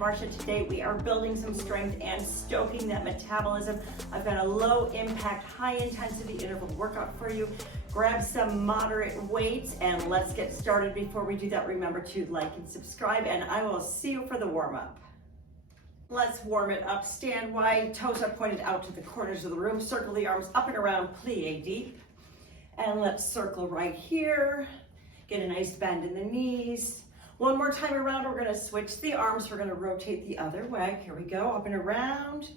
Marcia. Today we are building some strength and stoking that metabolism. I've got a low impact, high intensity interval workout for you. Grab some moderate weights and let's get started. Before we do that, remember to like and subscribe, and I will see you for the warm up. Let's warm it up. Stand wide, toes are pointed out to the corners of the room. Circle the arms up and around, plie deep. And let's circle right here. Get a nice bend in the knees. One more time around, we're gonna switch the arms. We're gonna rotate the other way. Here we go, up and around.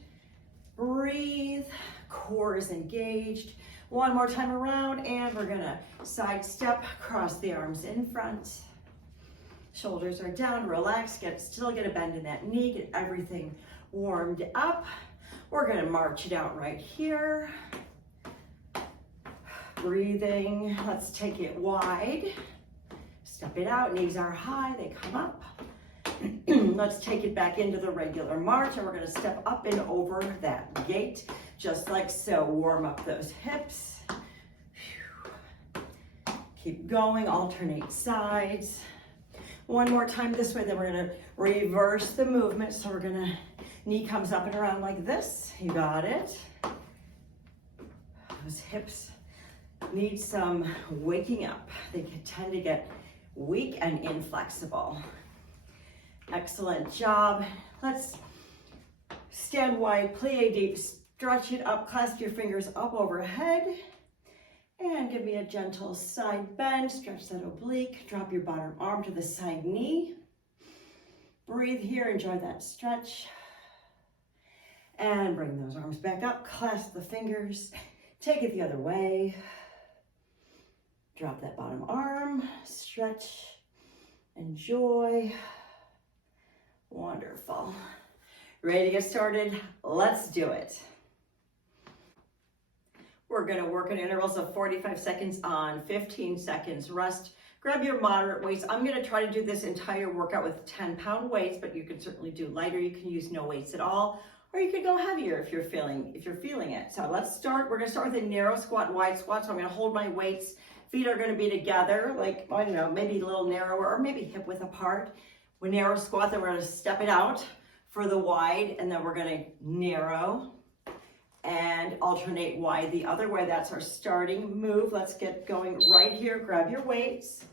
Breathe, core is engaged. One more time around, and we're gonna side step, cross the arms in front. Shoulders are down, relax, still get a bend in that knee, get everything warmed up. We're gonna march it out right here. Breathing, let's take it wide. Step it out, knees are high, they come up. Let's take it back into the regular march, and we're gonna step up and over that gate, just like so. Warm up those hips. Keep going, alternate sides. One more time this way, then we're gonna reverse the movement. So we're gonna, knee comes up and around like this. You got it. Those hips need some waking up. They tend to get weak and inflexible. Excellent job. Let's stand wide, plie deep, stretch it up, clasp your fingers up overhead, and give me a gentle side bend. Stretch that oblique, drop your bottom arm to the side knee. Breathe here, enjoy that stretch. And bring those arms back up, clasp the fingers, take it the other way. Drop that bottom arm, stretch, enjoy. Wonderful. Ready to get started? Let's do it. We're gonna work in intervals of 45 seconds on, 15 seconds rest. Grab your moderate weights. I'm gonna try to do this entire workout with 10-pound weights, but you can certainly do lighter. You can use no weights at all, or you could go heavier if you're feeling it. So let's start. We're gonna start with a narrow squat, wide squat. So I'm gonna hold my weights. Feet are gonna be together, like, I don't know, maybe a little narrower, or maybe hip width apart. We narrow squat, then we're gonna step it out for the wide, and then we're gonna narrow and alternate wide the other way. That's our starting move. Let's get going right here. Grab your weights.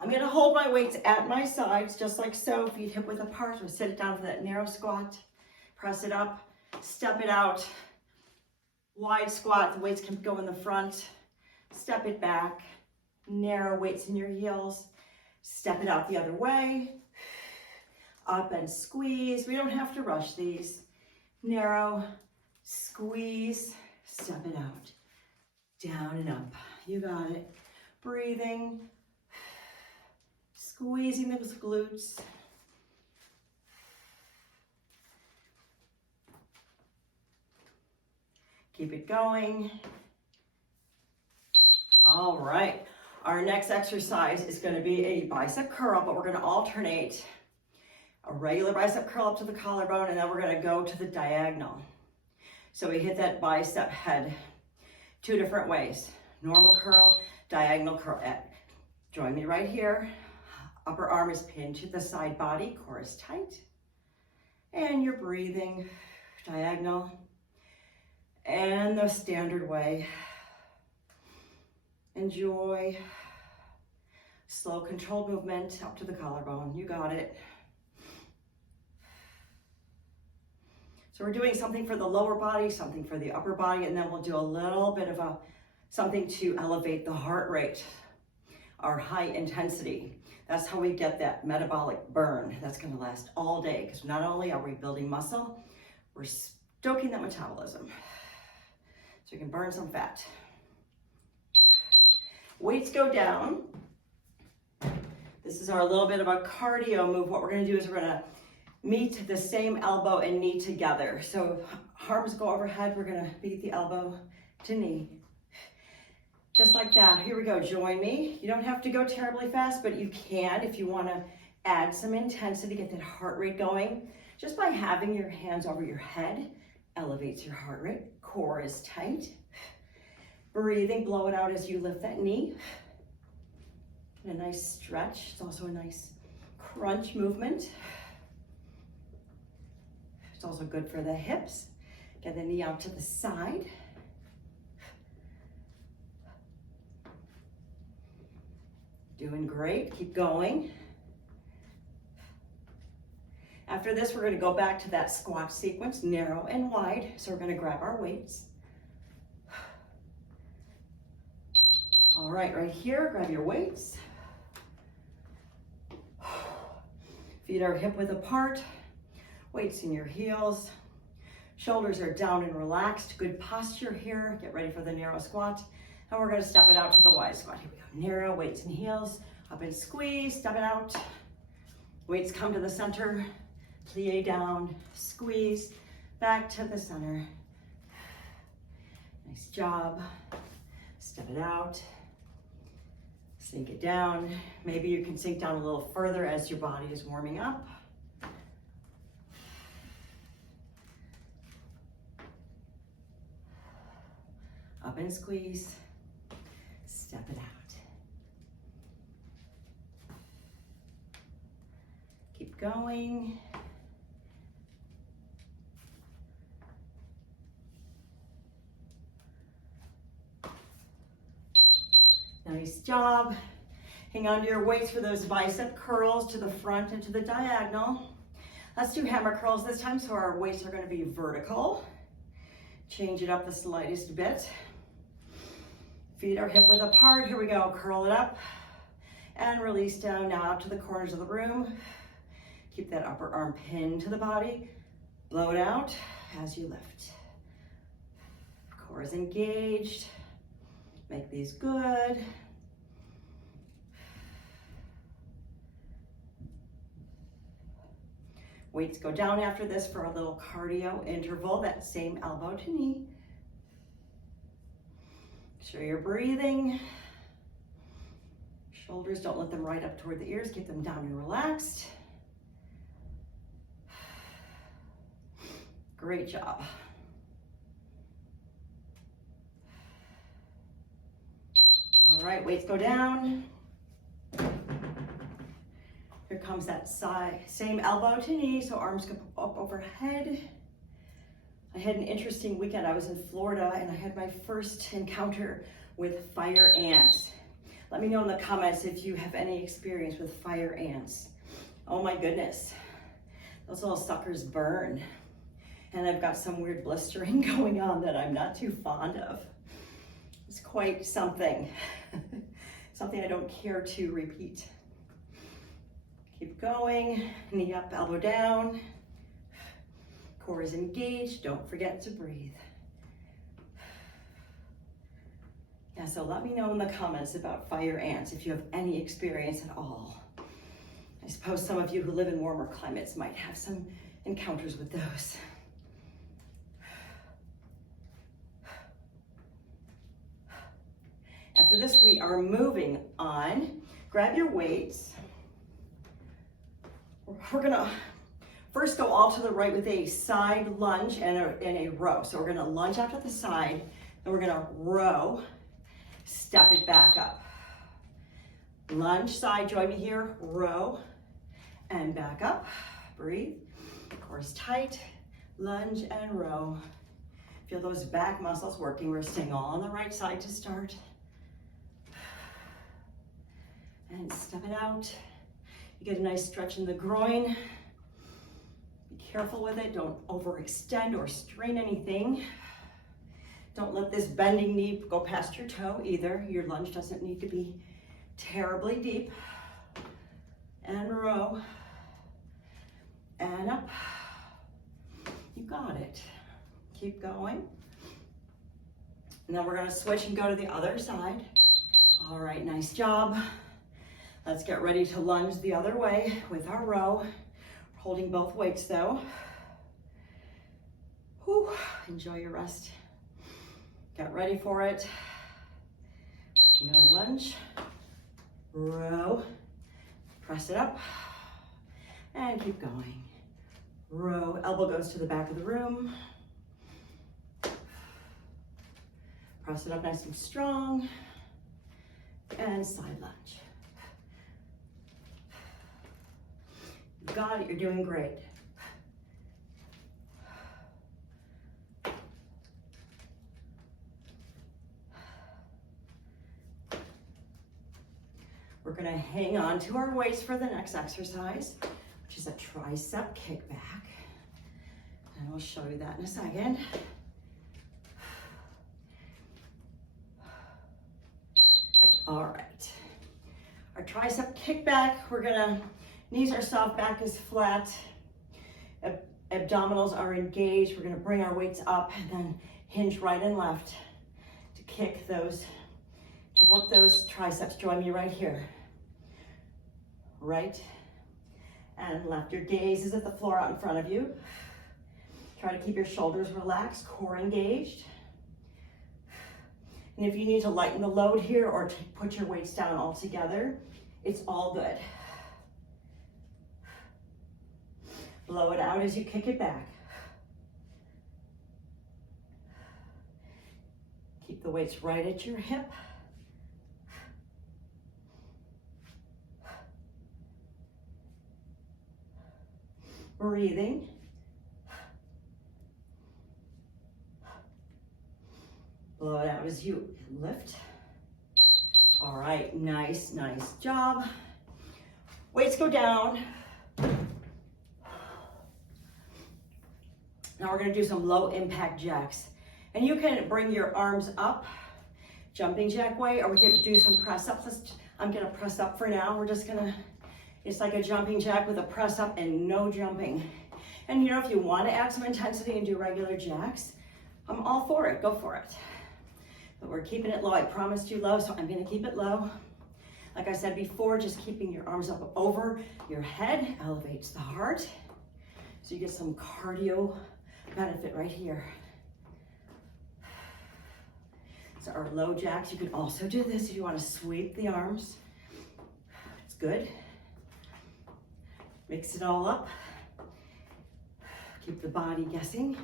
I'm gonna hold my weights at my sides, just like so. Feet hip width apart. We'll sit it down for that narrow squat. Press it up, step it out. Wide squat, the weights can go in the front. Step it back, narrow weights in your heels, step it out the other way, up and squeeze. We don't have to rush these. Narrow, squeeze, step it out, down and up. You got it. Breathing, squeezing those glutes. Keep it going. All right, our next exercise is gonna be a bicep curl, but we're gonna alternate a regular bicep curl up to the collarbone, and then we're gonna go to the diagonal. So we hit that bicep head 2 different ways. Normal curl, diagonal curl. Join me right here. Upper arm is pinned to the side body, core is tight. And you're breathing, diagonal, and the standard way. Enjoy. Slow, controlled movement up to the collarbone. You got it. So we're doing something for the lower body, something for the upper body, and then we'll do a little bit of something to elevate the heart rate, our high intensity. That's how we get that metabolic burn. That's gonna last all day, because not only are we building muscle, we're stoking that metabolism. So you can burn some fat. Weights go down. This is our little bit of a cardio move. What we're gonna do is we're gonna meet the same elbow and knee together. So arms go overhead, we're gonna beat the elbow to knee. Just like that, here we go, join me. You don't have to go terribly fast, but you can if you wanna add some intensity, get that heart rate going. Just by having your hands over your head, elevates your heart rate, core is tight. Breathing, blow it out as you lift that knee. And a nice stretch. It's also a nice crunch movement. It's also good for the hips. Get the knee out to the side. Doing great, keep going. After this, we're gonna go back to that squat sequence, narrow and wide. So we're gonna grab our weights. All right, right here, grab your weights. Feet are hip width apart, weights in your heels. Shoulders are down and relaxed. Good posture here. Get ready for the narrow squat. And we're gonna step it out to the wide squat. Here we go. Narrow, weights and heels. Up and squeeze, step it out. Weights come to the center. Plie down, squeeze, back to the center. Nice job. Step it out. Sink it down. Maybe you can sink down a little further as your body is warming up. Up and squeeze. Step it out. Keep going. Nice job. Hang on to your weights for those bicep curls to the front and to the diagonal. Let's do hammer curls this time, so our weights are going to be vertical. Change it up the slightest bit. Feet are hip width apart. Here we go. Curl it up and release down now out to the corners of the room. Keep that upper arm pinned to the body. Blow it out as you lift. Core is engaged. Make these good. Weights go down after this for a little cardio interval, that same elbow to knee. Make sure you're breathing. Shoulders, don't let them right up toward the ears. Keep them down and relaxed. Great job. All right, weights go down. Here comes that side, same elbow to knee, so arms go up overhead. I had an interesting weekend. I was in Florida and I had my first encounter with fire ants. Let me know in the comments if you have any experience with fire ants. Oh my goodness, those little suckers burn. And I've got some weird blistering going on that I'm not too fond of. It's quite something. Something I don't care to repeat. Keep going, knee up, elbow down. Core is engaged, don't forget to breathe. Yeah, so let me know in the comments about fire ants if you have any experience at all. I suppose some of you who live in warmer climates might have some encounters with those. After this, we are moving on. Grab your weights. We're gonna first go all to the right with a side lunge and a row. So we're gonna lunge out to the side, and we're gonna row, step it back up. Lunge, side, join me here, row, and back up. Breathe, core is tight, lunge and row. Feel those back muscles working. We're staying all on the right side to start. And step it out. You get a nice stretch in the groin. Be careful with it. Don't overextend or strain anything. Don't let this bending knee go past your toe either. Your lunge doesn't need to be terribly deep. And row. And up. You got it. Keep going. And then we're going to switch and go to the other side. All right, nice job. Let's get ready to lunge the other way with our row. Holding both weights though. Whew, enjoy your rest. Get ready for it. I'm gonna lunge, row, press it up, and keep going. Row, elbow goes to the back of the room. Press it up nice and strong, and side lunge. Got it, you're doing great. We're gonna hang on to our weights for the next exercise, which is a tricep kickback. And we'll show you that in a second. All right, our tricep kickback, knees are soft, back is flat, abdominals are engaged. We're gonna bring our weights up and then hinge right and left to kick those, to work those triceps. Join me right here. Right and left. Your gaze is at the floor out in front of you. Try to keep your shoulders relaxed, core engaged. And if you need to lighten the load here or put your weights down altogether, it's all good. Blow it out as you kick it back. Keep the weights right at your hip. Breathing. Blow it out as you lift. All right, nice job. Weights go down. Now we're gonna do some low impact jacks. And you can bring your arms up, jumping jack way, or we can do some press ups. I'm gonna press up for now. It's like a jumping jack with a press up and no jumping. And you know, if you wanna add some intensity and do regular jacks, I'm all for it, go for it. But we're keeping it low. I promised you low, so I'm gonna keep it low. Like I said before, just keeping your arms up over your head elevates the heart. So you get some cardio benefit right here. So our low jacks, you can also do this if you want to sweep the arms. It's good. Mix it all up. Keep the body guessing.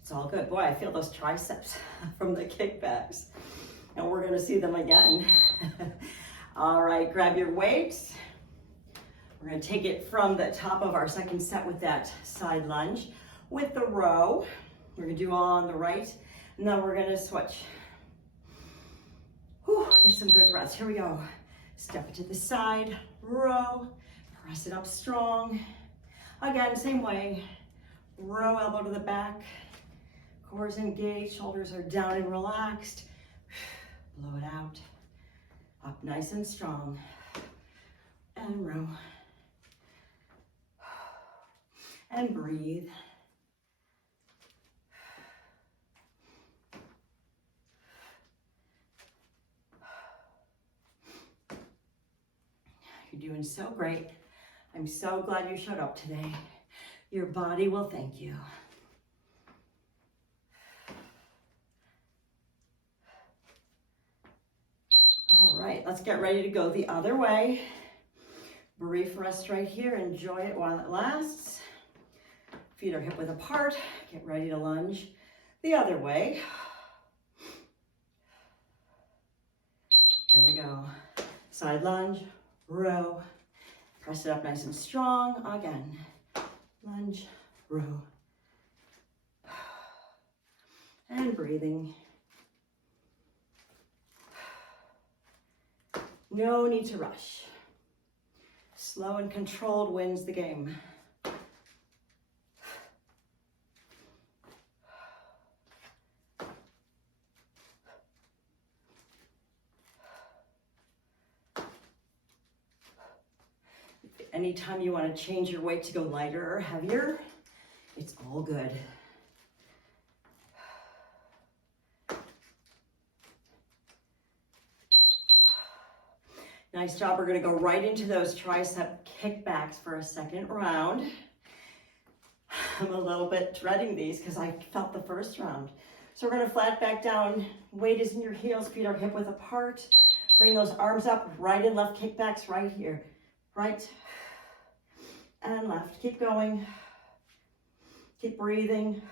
It's all good. Boy, I feel those triceps from the kickbacks. And we're gonna see them again. All right, grab your weights. We're gonna take it from the top of our second set with that side lunge with the row. We're gonna do all on the right, and then we're gonna switch. Whew, get some good breaths. Here we go. Step it to the side, row, press it up strong. Again, same way. Row, elbow to the back. Core is engaged, shoulders are down and relaxed. Blow it out. Up nice and strong. And row. And breathe. You're doing so great. I'm so glad you showed up today. Your body will thank you. All right, let's get ready to go the other way. Brief rest right here. Enjoy it while it lasts. Feet are hip width apart. Get ready to lunge the other way. Here we go. Side lunge, row. Press it up nice and strong. Again, lunge, row. And breathing. No need to rush. Slow and controlled wins the game. Anytime you want to change your weight to go lighter or heavier, it's all good. Nice job. We're going to go right into those tricep kickbacks for a second round. I'm a little bit dreading these because I felt the first round. So we're going to flat back down. Weight is in your heels. Feet are hip width apart. Bring those arms up. Right and left kickbacks right here. Right and left. Keep going. Keep breathing.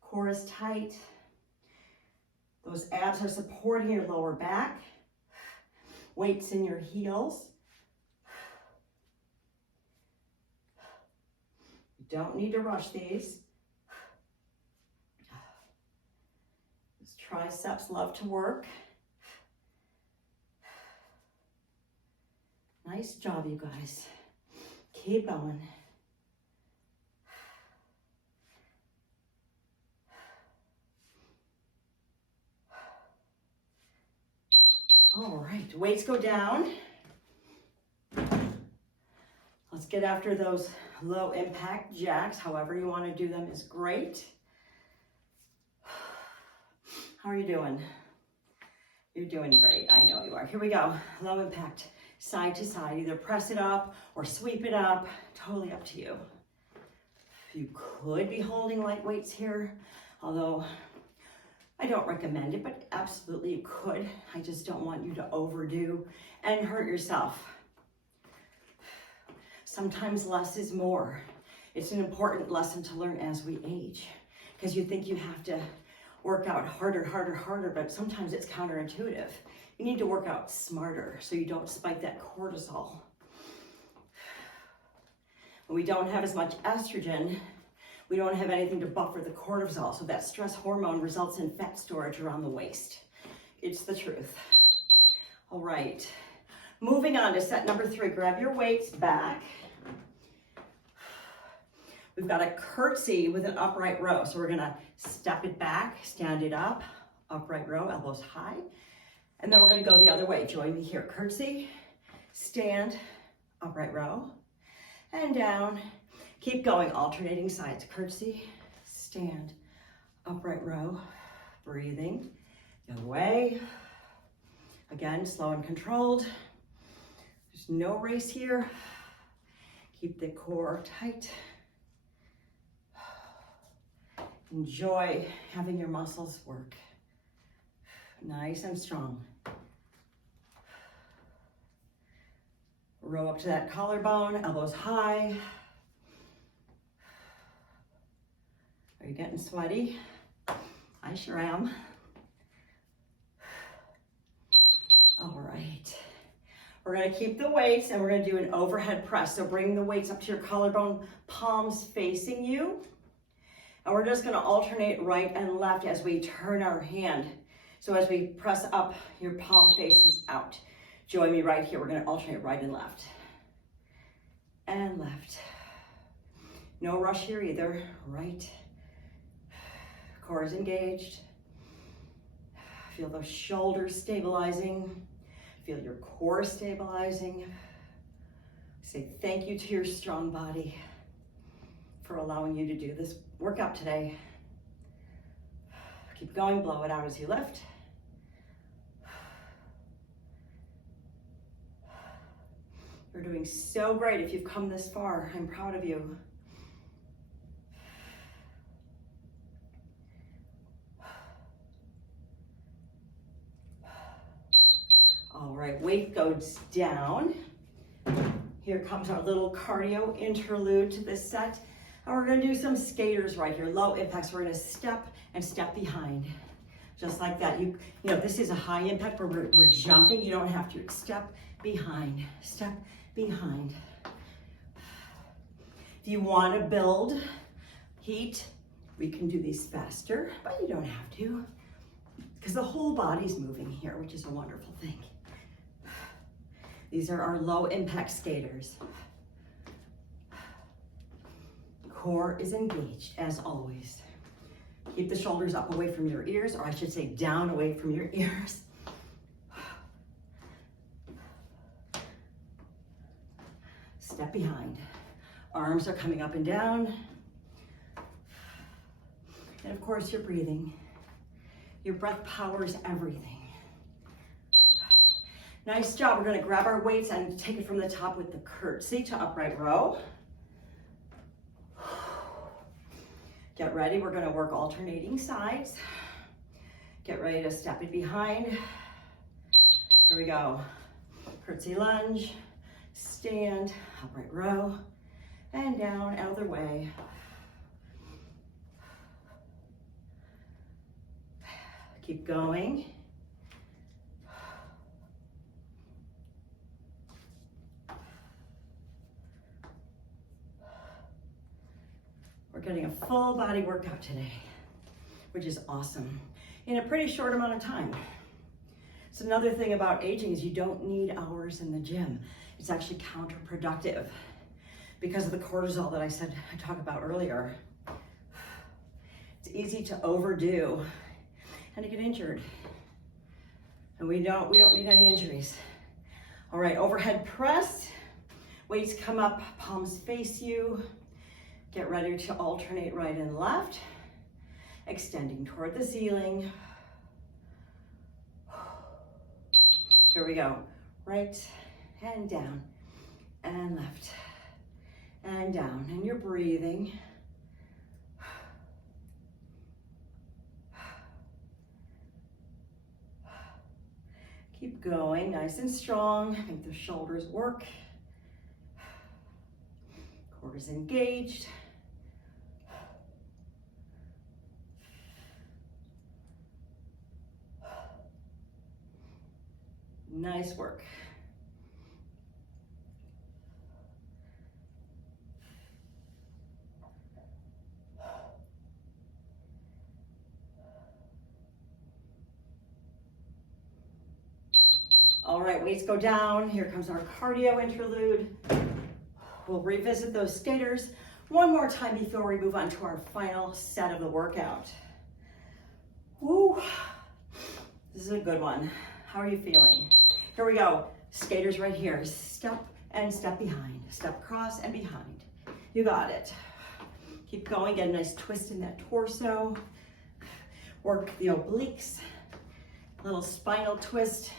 Core is tight. Those abs are supporting your lower back. Weights in your heels. You don't need to rush these. Those triceps love to work. Nice job, you guys. Keep going. All right, weights go down. Let's get after those low impact jacks. However you want to do them is great. How are you doing? You're doing great. I know you are. Here we go. Low impact, side to side. Either press it up or sweep it up. Totally up to you. You could be holding light weights here, although I don't recommend it, but absolutely you could. I just don't want you to overdo and hurt yourself. Sometimes less is more. It's an important lesson to learn as we age, because you think you have to work out harder, but sometimes it's counterintuitive. You need to work out smarter so you don't spike that cortisol. When we don't have as much estrogen, we don't have anything to buffer the cortisol, so that stress hormone results in fat storage around the waist. It's the truth. All right, moving on to set number 3. Grab your weights back. We've got a curtsy with an upright row. So we're gonna step it back, stand it up, upright row, elbows high. And then we're gonna go the other way. Join me here. Curtsy, stand, upright row, and down. Keep going, alternating sides. Curtsy, stand, upright row, breathing. The other way. Again, slow and controlled. There's no race here. Keep the core tight. Enjoy having your muscles work. Nice and strong. Row up to that collarbone, elbows high. Are you getting sweaty? I sure am. All right. We're gonna keep the weights and we're gonna do an overhead press. So bring the weights up to your collarbone, palms facing you. And we're just gonna alternate right and left as we turn our hand. So as we press up, your palm faces out. Join me right here. We're gonna alternate right and left. And left. No rush here either. Right. Core is engaged. Feel those shoulders stabilizing. Feel your core stabilizing. Say thank you to your strong body for allowing you to do this workout today. Keep going, blow it out as you lift. You're doing so great if you've come this far. I'm proud of you. All right, weight goes down. Here comes our little cardio interlude to this set. And we're gonna do some skaters right here, low impacts. We're gonna step and step behind, just like that. You know, this is a high impact where we're jumping. You don't have to. Step behind, step behind. If you wanna build heat, we can do these faster, but you don't have to, because the whole body's moving here, which is a wonderful thing. These are our low impact skaters. Core is engaged as always. Keep the shoulders up away from your ears, or I should say down away from your ears. Step behind. Arms are coming up and down. And of course, you're breathing. Your breath powers everything. Nice job. We're gonna grab our weights and take it from the top with the curtsy to upright row. Get ready, we're gonna work alternating sides. Get ready to step it behind. Here we go. Curtsy lunge, stand, upright row, and down, other way. Keep going. We're getting a full body workout today, which is awesome, in a pretty short amount of time. So another thing about aging is you don't need hours in the gym. It's actually counterproductive because of the cortisol that I talked about earlier. It's easy to overdo and to get injured. And we don't need any injuries. All right, overhead press. Weights come up, palms face you. Get ready to alternate right and left. Extending toward the ceiling. Here we go. Right and down and left and down. And you're breathing. Keep going, nice and strong. Make the shoulders work. Core is engaged. Nice work. All right, weights go down. Here comes our cardio interlude. We'll revisit those skaters one more time before we move on to our final set of the workout. Woo! This is a good one. How are you feeling? Here we go. Skaters right here. Step and step behind. Step across and behind. You got it. Keep going. Get a nice twist in that torso. Work the obliques. Little spinal twist.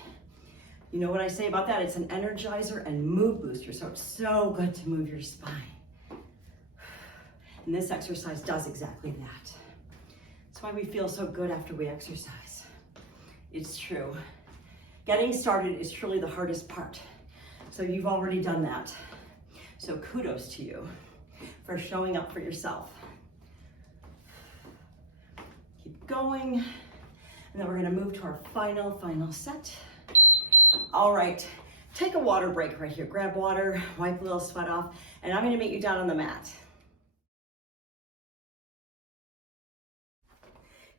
You know what I say about that? It's an energizer and mood booster. So it's so good to move your spine. And this exercise does exactly that. That's why we feel so good after we exercise. It's true. Getting started is truly the hardest part. So you've already done that. So kudos to you for showing up for yourself. Keep going. And then we're gonna move to our final set. All right, take a water break right here. Grab water, wipe a little sweat off, and I'm gonna meet you down on the mat.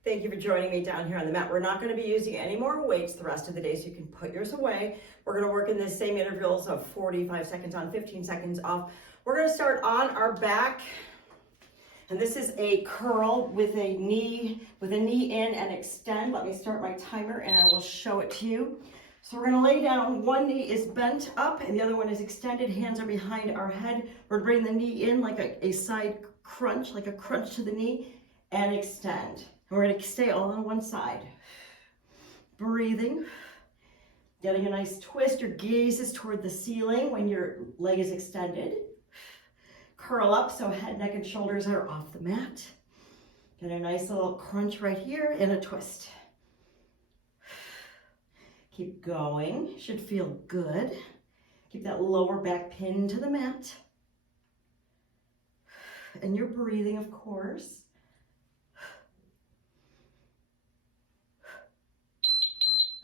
Thank you for joining me down here on the mat. We're not gonna be using any more weights the rest of the day, so you can put yours away. We're gonna work in the same intervals of 45 seconds on, 15 seconds off. We're gonna start on our back, and this is a curl with a knee in and extend. Let me start my timer and I will show it to you. So we're gonna lay down, one knee is bent up and the other one is extended, hands are behind our head. We're gonna bring the knee in like a side crunch, like a crunch to the knee, and extend. And we're gonna stay all on one side. Breathing, getting a nice twist, your gaze is toward the ceiling when your leg is extended. Curl up so head, neck, and shoulders are off the mat. Get a nice little crunch right here and a twist. Keep going, should feel good. Keep that lower back pinned to the mat. And you're breathing, of course.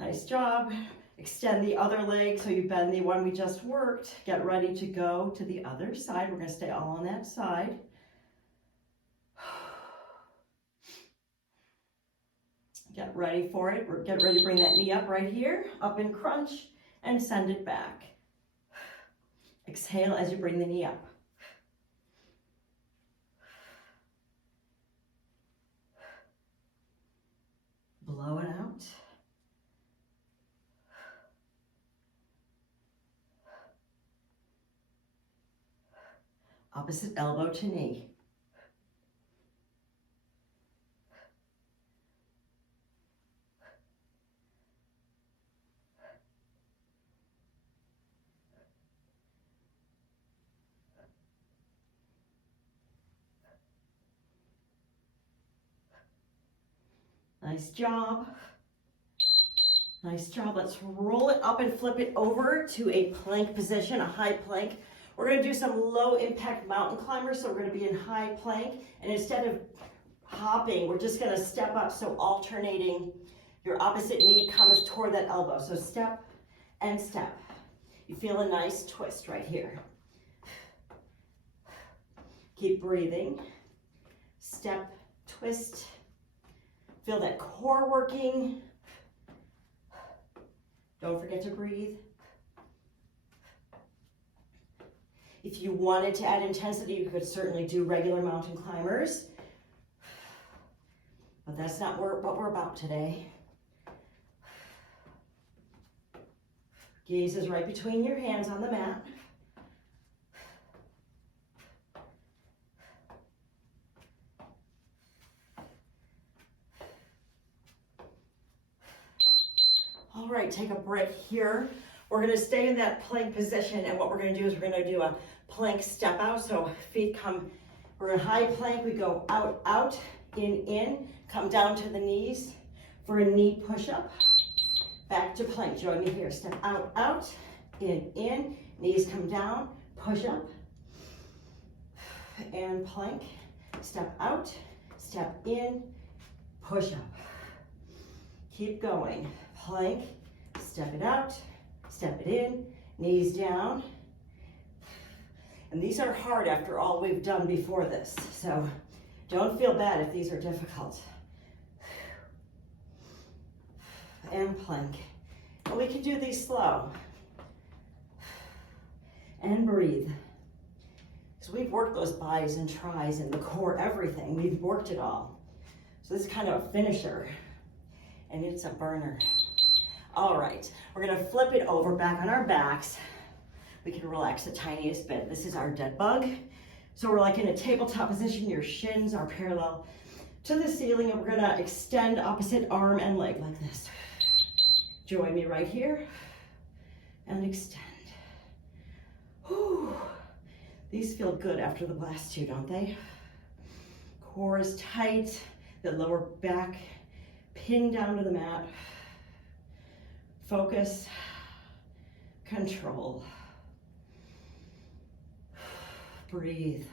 Nice job. Extend the other leg so you bend the one we just worked. Get ready to go to the other side. We're gonna stay all on that side. Get ready for it. Get ready to bring that knee up right here, up and crunch, and send it back. Exhale as you bring the knee up. Blow it out. Opposite elbow to knee. Nice job. Nice job. Let's roll it up and flip it over to a plank position, a high plank. We're going to do some low impact mountain climbers. So we're going to be in high plank. And instead of hopping, we're just going to step up. So alternating, your opposite knee comes toward that elbow. So step and step. You feel a nice twist right here. Keep breathing. Step, twist. Feel that core working. Don't forget to breathe. If you wanted to add intensity, you could certainly do regular mountain climbers, but that's not what we're about today. Gaze is right between your hands on the mat. All right, take a break here. We're gonna stay in that plank position, and what we're gonna do is we're gonna do a plank step out. So feet come, we're in high plank, we go out, out, in, come down to the knees for a knee push-up. Back to plank, join me here. Step out, out, in, knees come down, push up, and plank. Step out, step in, push up. Keep going. Plank, step it out, step it in, knees down. And these are hard after all we've done before this, so don't feel bad if these are difficult. And plank. And we can do these slow. And breathe. So we've worked those bis and tris and the core, everything. We've worked it all. So this is kind of a finisher. And it's a burner. All right, we're gonna flip it over back on our backs. We can relax the tiniest bit. This is our dead bug. So we're like in a tabletop position. Your shins are parallel to the ceiling, and we're gonna extend opposite arm and leg like this. Join me right here and extend. Whew. These feel good after the last two, don't they? Core is tight, the lower back pinned down to the mat. Focus, control. Breathe.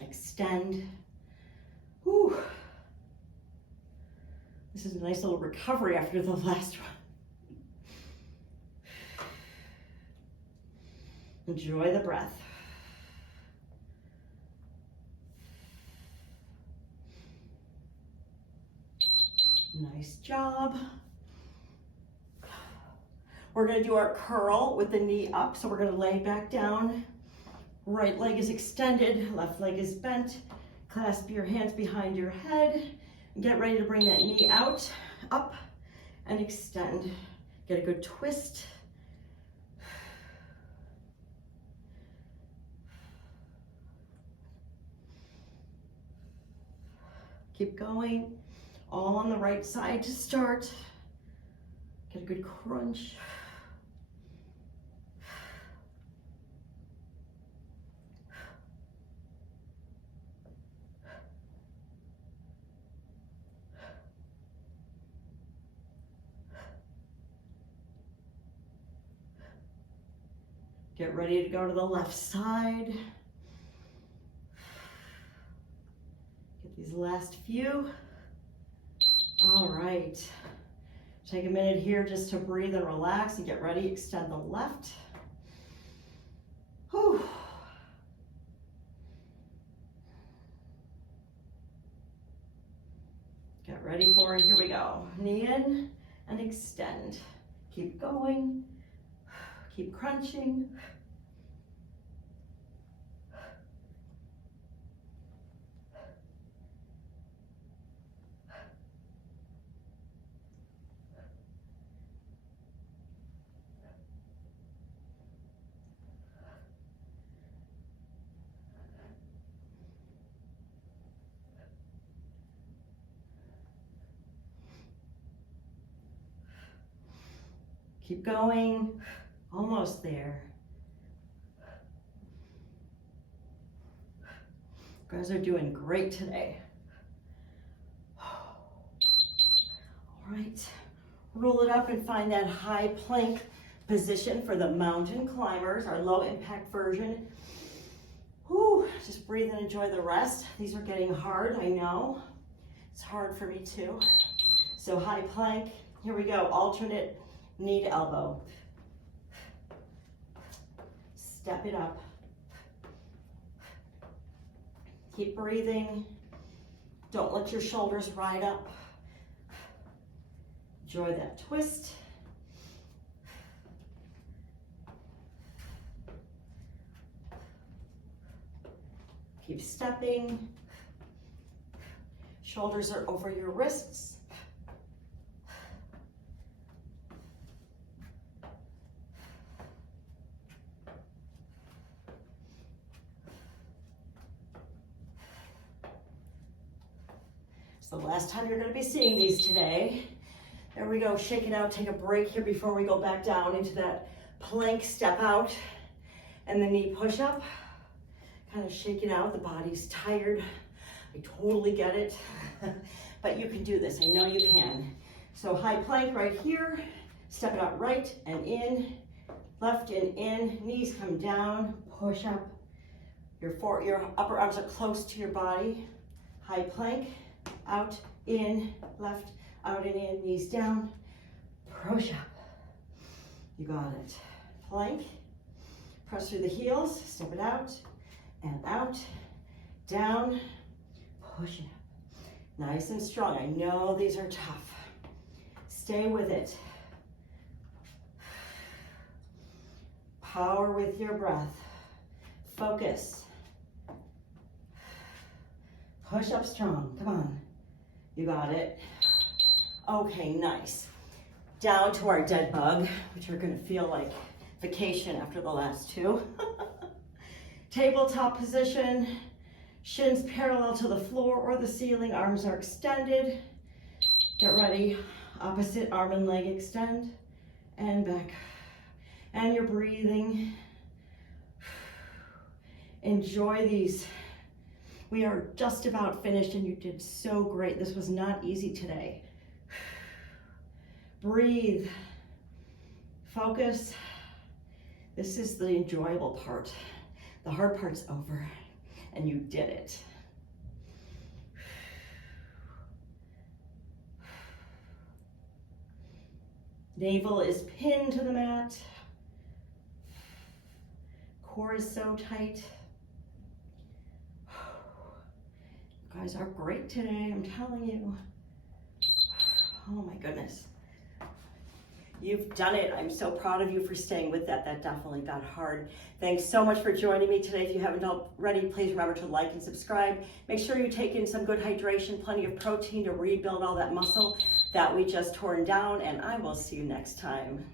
Extend. Whew. This is a nice little recovery after the last one. Enjoy the breath. Nice job. We're gonna do our curl with the knee up. So we're gonna lay back down. Right leg is extended, left leg is bent. Clasp your hands behind your head. Get ready to bring that knee out, up, and extend. Get a good twist. Keep going. All on the right side to start. Get a good crunch. Get ready to go to the left side. Get these last few. All right. Take a minute here just to breathe and relax and get ready. Extend the left. Whew. Get ready for it. Here we go. Knee in and extend. Keep going. Keep crunching. Keep going. Almost there. You guys are doing great today. All right. Roll it up and find that high plank position for the mountain climbers, our low impact version. Whew, just breathe and enjoy the rest. These are getting hard, I know. It's hard for me too. So high plank, here we go, alternate knee to elbow. Step it up. Keep breathing. Don't let your shoulders ride up. Enjoy that twist. Keep stepping. Shoulders are over your wrists. It's the last time you're going to be seeing these today. There we go. Shake it out. Take a break here before we go back down into that plank step out and the knee push up. Kind of shake it out. The body's tired. I totally get it, but you can do this. I know you can. So high plank right here. Step it out right and in, left and in. Knees come down. Push up. Your upper arms are close to your body. High plank. Out, in, left, out and in. Knees down. Push up. You got it. Plank. Press through the heels. Step it out. And out, down, push it up. Nice and strong. I know these are tough. Stay with it. Power with your breath. Focus. Push up strong. Come on. You got it. Okay, nice. Down to our dead bug, which are going to feel like vacation after the last two. Tabletop position, shins parallel to the floor or the ceiling, arms are extended. Get ready, opposite arm and leg extend, and back. And you're breathing. Enjoy these. We are just about finished and you did so great. This was not easy today. Breathe, focus. This is the enjoyable part. The hard part's over, and you did it. Navel is pinned to the mat. Core is so tight. You guys are great today, I'm telling you. Oh my goodness. You've done it. I'm so proud of you for staying with that. That definitely got hard. Thanks so much for joining me today. If you haven't already, please remember to like and subscribe. Make sure you take in some good hydration, plenty of protein to rebuild all that muscle that we just torn down, and I will see you next time.